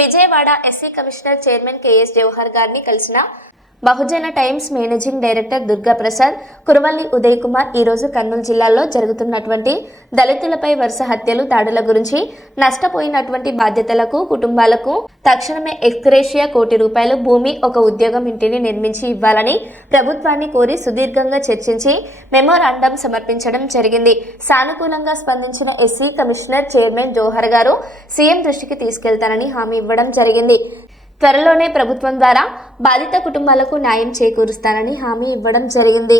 Vijayawada SC commissioner chairman K S Jawahar గారిని కలిసిన బహుజన times managing director Durga Prasad, కురవల్లి Uday Kumar ఈరోజు కర్నూలు జిల్లాలో జరుగుతున్నటువంటి దళితులపై వరుస హత్యలు, దాడుల గురించి, నష్టపోయినటువంటి బాధ్యతలకు కుటుంబాలకు తక్షణమే ఎక్స్గ్రేషియా ₹1,00,00,000 భూమి, ఒక ఉద్యోగం, ఇంటిని నిర్మించి ఇవ్వాలని ప్రభుత్వాన్ని కోరి సుదీర్ఘంగా చర్చించి మెమోరాండం సమర్పించడం జరిగింది. సానుకూలంగా స్పందించిన ఎస్సీ కమిషనర్ చైర్మన్ జవహర్ గారు సీఎం దృష్టికి తీసుకెళ్తానని హామీ ఇవ్వడం జరిగింది. త్వరలోనే ప్రభుత్వం ద్వారా బాధిత కుటుంబాలకు న్యాయం చేకూరుస్తానని హామీ ఇవ్వడం జరిగింది.